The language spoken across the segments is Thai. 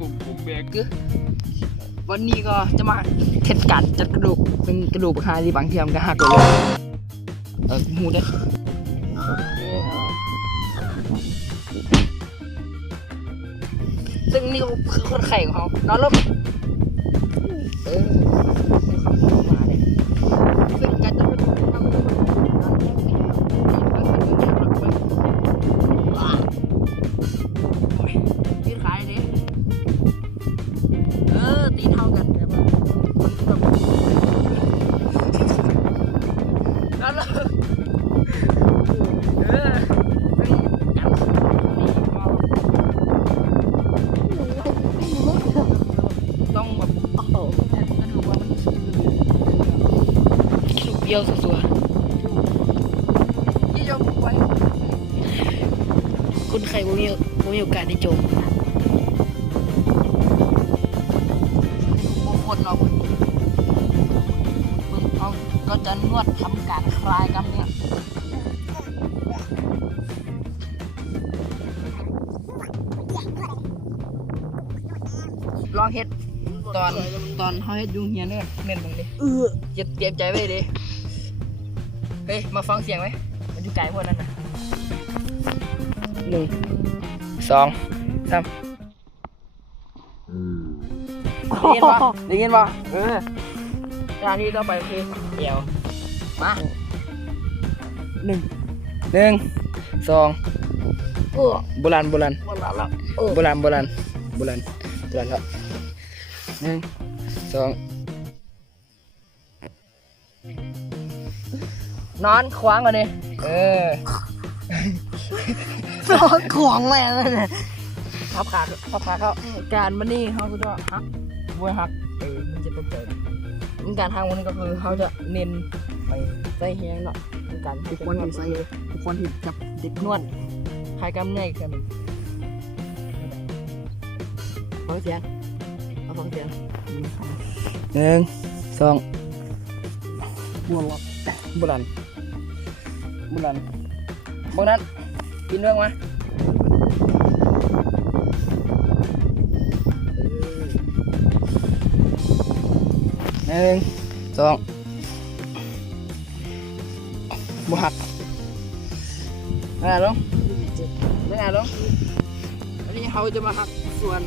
ผมแบกวันนี้ก็จะมาเทสการจัดกระดูกเป็นกระดูกหายที่บางเทียมก็หักเลยหูได้ซึ่งนี่คือคนไข่ของเขานอนลงมาเนี่ยซึ่งการจัดกระดูกต้องยืดขาเลยตีเท่ากันแบบว่าแล้วต้องแบบกระดูกว่ามันสุกเบี้ยวสัวๆยี่ยมไว้คุณใครบ่มีโอกาสได้จมคนเราเขาก็จะนวดทำการคลายกล้ามเนื้อลองเฮ็ดตอนเขาเฮ็ดยุงเฮียเนี่ยเน้นตรงนี้จะเตรียมใจไว้ดิเฮ้ยมาฟังเสียงไหมมันอยู่ไกลพวกนั้นนะ1 2 3ได้ยินป่ะจานที่ต่อไปคือเอวมา1 2โบราณแล้ว1 2นอนขวางก่อนดินอนขวางแม่เลยเนี่ยทับขาเขาการมันนี่เขาก็จะหักบวยหักมันจะตกใจการทางวันนี้ก็คือเขาจะเน้นไปใส่แห้งเนาะการทุกคนที่ใส่ทุกคนที่จับติดนวดคลายกล้ามเนื้ออีกแบบนึงฟังเสียง1 2โบราณกินเรื่องมา1 2บวกลงอันนี้เขาจะมาหักส่วน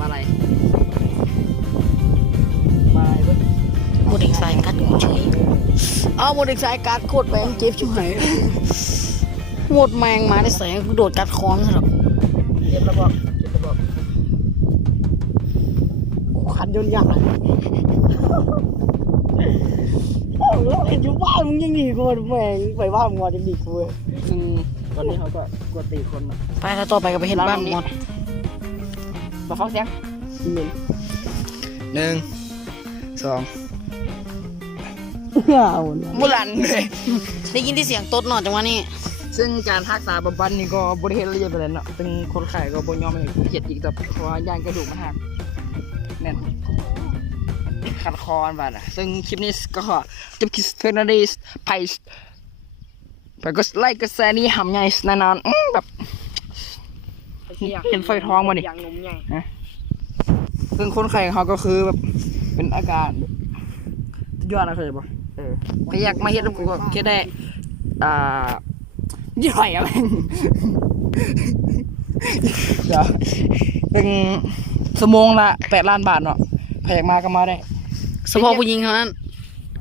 อะไรโมเด็กสายกัดเฉยโมเด็กสายกัดโคตรแมงเจ็บชิบหายหมดแมงมาในแสงโดดกัดคอมันสำหรับเจ็บระบอกขันยนต์ยากแล้วเห็นอยู่บ้านมึงยังหนีกูแม่งไปบ้านมึงจะหนีกูซึ่งตอนนี้เขาก็กดตีคนไปแล้วต่อไปก็ไปเห็นบ้านหมดมาฟังเสียง1 2บุรันเลยได้ยินที่เสียงตดหนอจังวะนี่ซึ่งการทักษะบำบัดนี่ก็บริเวณละเอียดไปเลยเนาะซึ่งคนไข้ก็บ่ยอมให้เขียดอีกแต่เพราะว่าย่างกระดูกมันหักแน่นขัดคอมันบาดซึ่งคลิปนี้ก็จะคิดเทอร์นาดิสไพก็ไล่กระแสนี้หำใหญ่แน่นอนแบบเห็นไฟท้องมาดิซึ่งคนไข้เขาก็คือแบบเป็นอาการยอดนะเคยป่ะพยักมาเฮ็ดกูก็แค่ได้ย่อยอะไรเป็นชั่วโมงละ8 ล้านบาทเนาะพยักมาก็มาได้เฉพาะผู้หญิงเท่านั้น